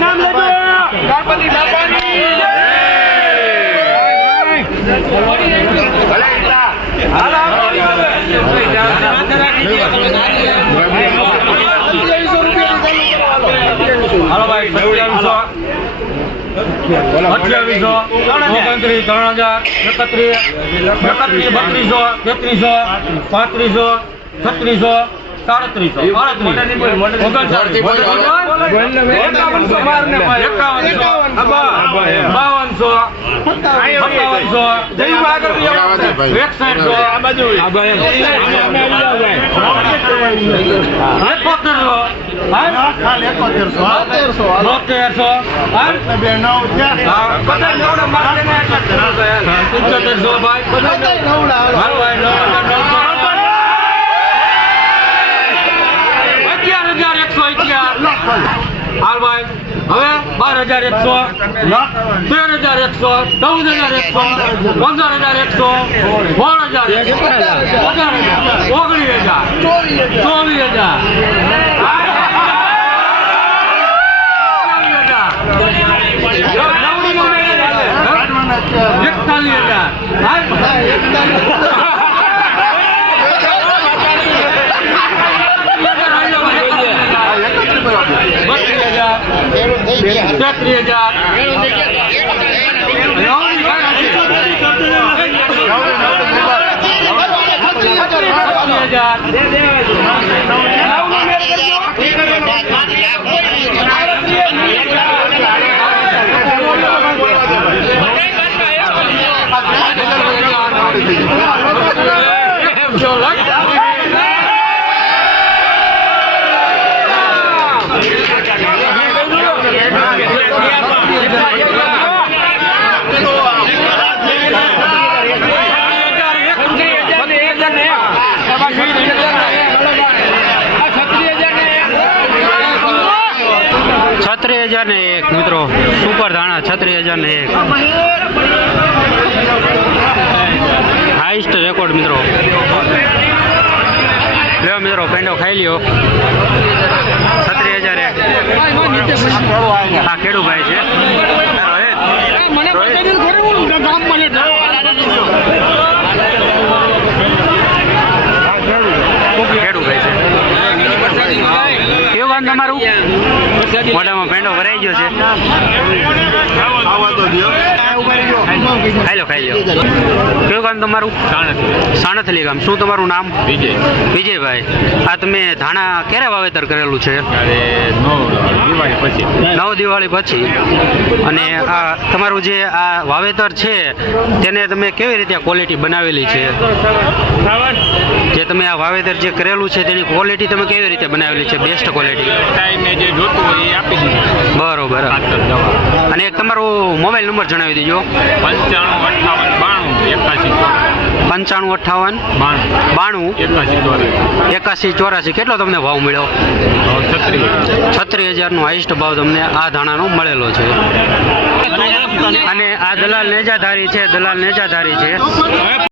નામ લેજો ગણપતિ બાપાની હાલો ભાઈ 2700 2800 29 3000 31 3200 3300 3500 3600 3700 હાલ ભાઈ હવે 12,100 13,100 14,100 15,100 36,001 મિત્રો સુપર ધાણા 36,001 હાઈસ્ટ રેકોર્ડ મિત્રો લ્યો મિત્રો પેંડો ખાઈ લ્યો 36,001 હા ખેડૂભાઈ છે તમારું મોઢામાં પેંડો ભરાઈ ગયો છે ખાઈ લો કેવું ગામ તમારું સાણથલી ગામ શું તમારું નામ વિજયભાઈ આ તમે ધાણા ક્યારે વાવેતર કરેલું છે 9 દિવાળી પછી અને આ તમારું જે આ વાવેતર છે તેને તમે કેવી રીતે ક્વોલિટી બનાવેલી છે જે તમે આ વાવેતર જે કરેલું છે તેની ક્વોલિટી તમે કેવી રીતે બનાવેલી છે બેસ્ટ ક્વોલિટી બરોબર અને એક તમારો મોબાઈલ નંબર જણાવી દેજો 9558 8184 કેટલો તમને ભાવ મળ્યો 36,000નો હાઈસ્ટ ભાવ તમને આ ધાણાનો મળેલો છે અને આ દલાલ નેજાધારી છે